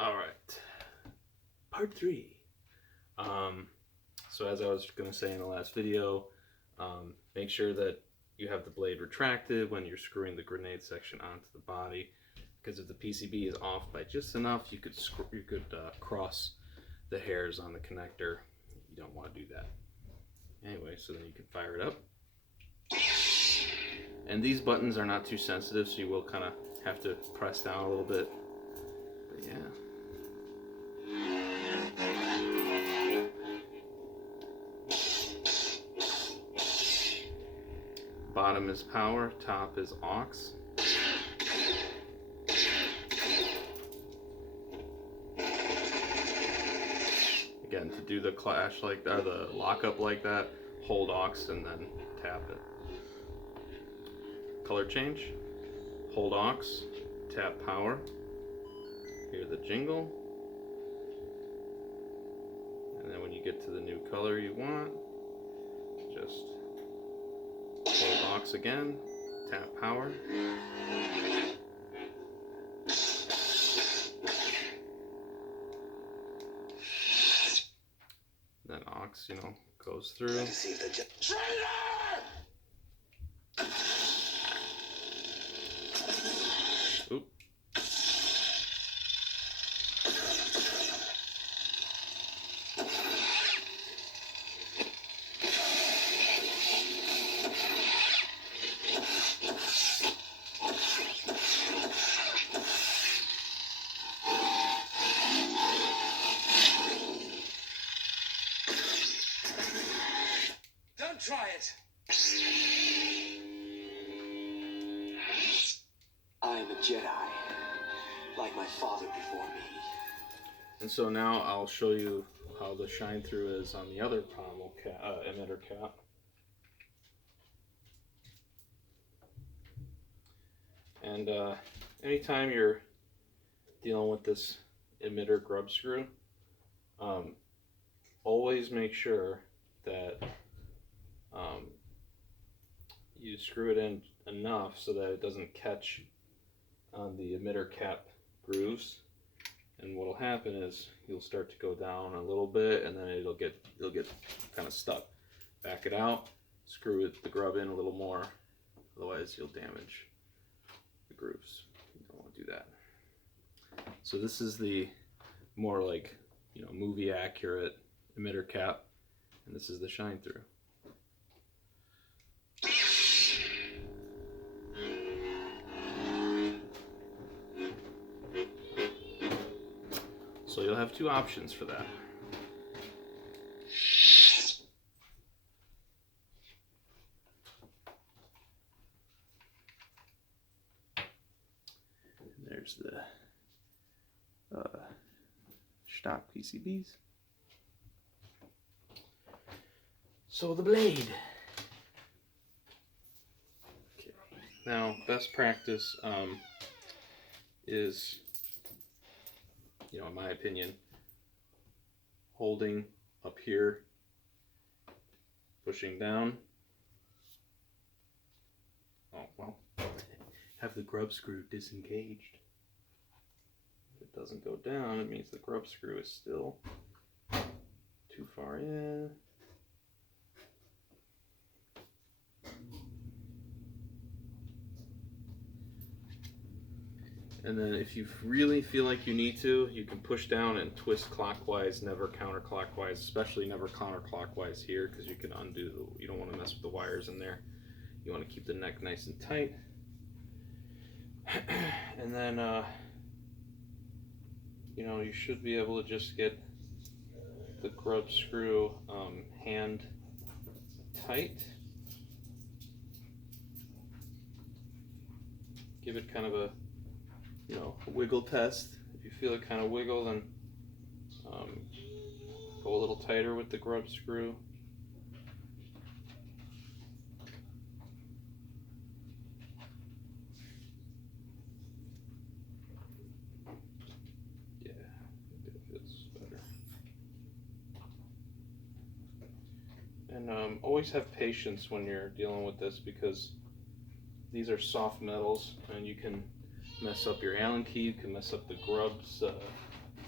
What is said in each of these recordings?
All right, part 3. So as I was going to say in the last video, make sure that you have the blade retracted when you're screwing the grenade section onto the body, because if the PCB is off by just enough, you could cross the hairs on the connector. You don't want to do that. Anyway, so then you can fire it up. And these buttons are not too sensitive, so you will kind of have to press down a little bit. But yeah. Bottom is power, top is aux. Again, to do the clash like that, the lockup like that, hold aux and then tap it. Color change, hold aux, tap power, hear the jingle, and then when you get to the new color you want, just hold aux again, tap power. Then aux, goes through. Oop. Try it. I'm a Jedi, like my father before me. And so now I'll show you how the shine through is on the other pommel emitter cap. And anytime you're dealing with this emitter grub screw, always make sure that you screw it in enough so that it doesn't catch on the emitter cap grooves, and what will happen is you'll start to go down a little bit and then it'll get kind of stuck. Back it out, screw the grub in a little more, otherwise you'll damage the grooves. You don't want to do that. So this is the more like movie accurate emitter cap, and this is the shine through. So you'll have two options for that. And there's the stock PCBs. So the blade. Okay. Now, best practice is, in my opinion, holding up here, pushing down. Oh, well, have the grub screw disengaged. If it doesn't go down, it means the grub screw is still too far in. And then if you really feel like you need to, you can push down and twist clockwise, never counterclockwise, especially never counterclockwise here, because you can undo, you don't want to mess with the wires in there. You want to keep the neck nice and tight. And then, you should be able to just get the grub screw hand tight. Give it kind of a wiggle test. If you feel it kind of wiggle, then go a little tighter with the grub screw. Yeah, it feels better. And always have patience when you're dealing with this, because these are soft metals and you can mess up your Allen key, you can mess up the grub's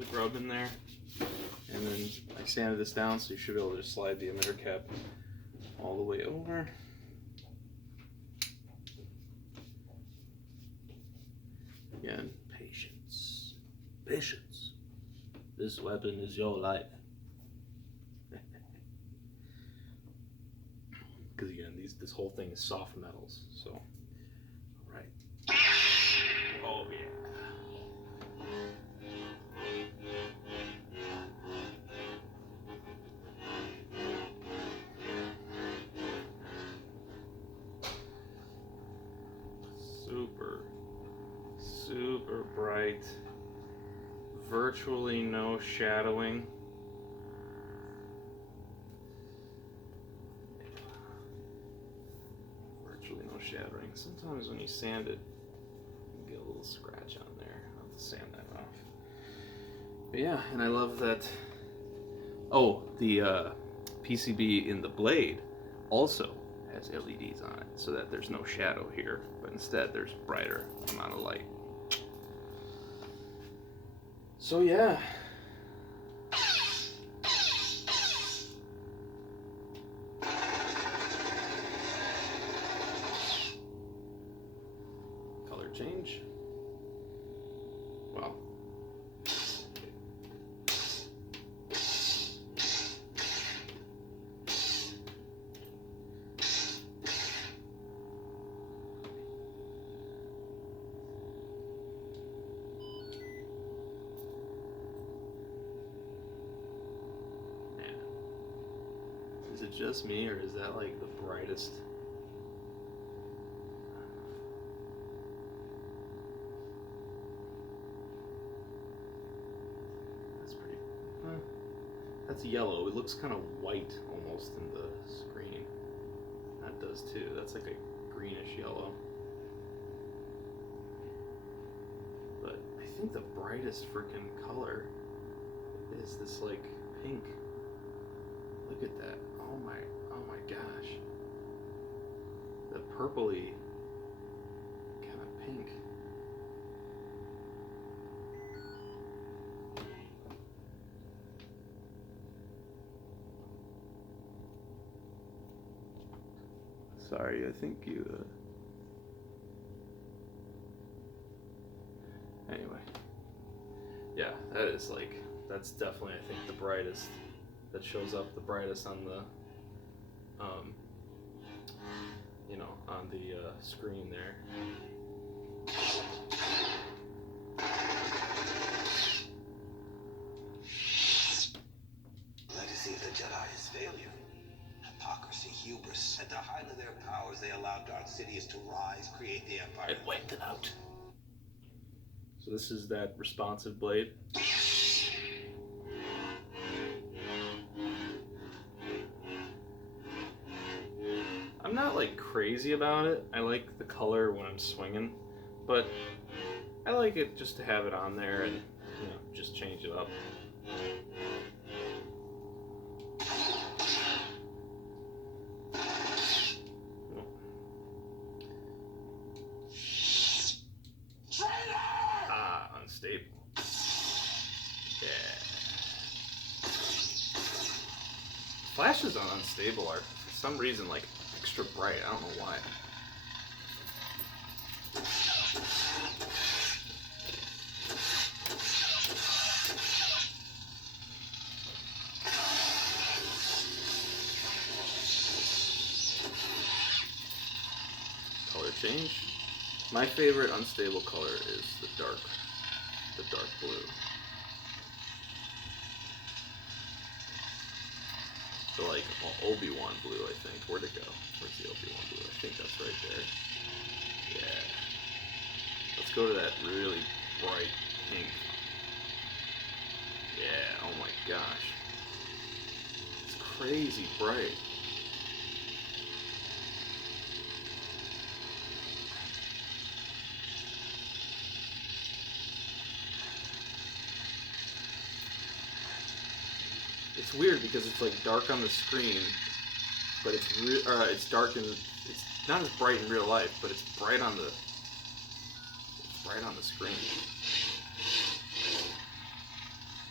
the grub in there. And then I sanded this down, so you should be able to just slide the emitter cap all the way over. Again, patience. Patience. This weapon is your life. Because again, this whole thing is soft metals, so. Alright. Oh yeah. Super bright, virtually no shadowing. Virtually no shadowing. Sometimes when you sand it, you get a little scratch on there. I'll have to sand that off. But yeah, and I love that. Oh, the PCB in the blade also has LEDs on it, so that there's no shadow here, but instead there's brighter amount of light. So yeah. Color change. Wow. Is it just me, or is that like the brightest? That's pretty. That's yellow. It looks kind of white almost in the screen. That does too. That's like a greenish yellow. But I think the brightest freaking color is this like pink. Look at that. Oh my gosh. The purpley kind of pink. Sorry, I think you anyway. Yeah, that is like, that's definitely, I think, the brightest. That shows up the brightest on the, you know, on the screen there. Legacy of the Jedi is failure. Hypocrisy, hubris. At the height of their powers, they allowed Darth Sidious to rise, create the Empire, and wipe them out. So this is that responsive blade. I'm not like crazy about it. I like the color when I'm swinging, but I like it just to have it on there and, you know, just change it up. Ah, unstable. Yeah. Flashes on unstable are, for some reason, like extra bright. I don't know why. Color change. My favorite unstable color is the dark blue. So like Obi-Wan blue, I think. Where'd it go? Where's the Obi-Wan blue? I think that's right there. Yeah. Let's go to that really bright pink. Yeah, oh my gosh. It's crazy bright. It's weird because it's like dark on the screen, but it's dark and it's not as bright in real life, but it's bright on the screen.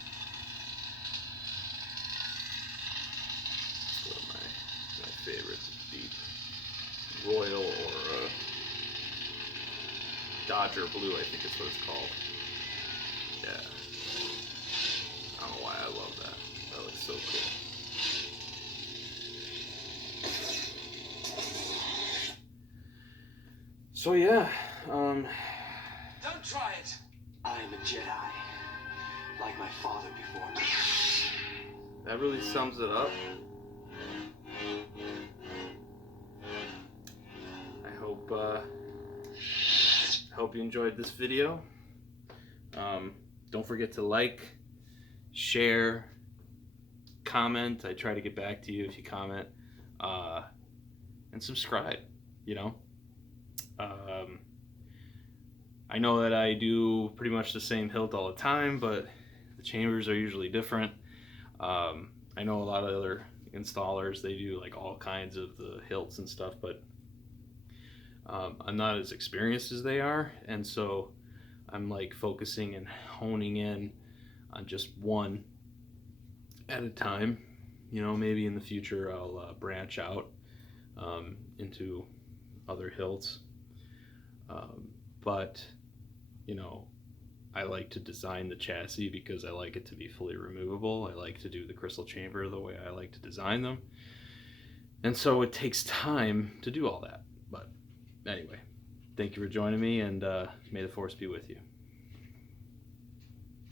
Roger Blue, I think is what it's called. Yeah. I don't know why I love that. That looks so cool. So yeah, Don't try it! I am a Jedi, like my father before me. that really sums it up. I hope you enjoyed this video. Don't forget to like, share, comment. I try to get back to you if you comment, and subscribe, you know. I know that I do pretty much the same hilt all the time, but the chambers are usually different. I know a lot of other installers, they do like all kinds of the hilts and stuff, but I'm not as experienced as they are, and so I'm like focusing and honing in on just one at a time. You know, maybe in the future I'll branch out into other hilts. But, you know, I like to design the chassis because I like it to be fully removable. I like to do the crystal chamber the way I like to design them. And so it takes time to do all that. But anyway, thank you for joining me, and may the force be with you.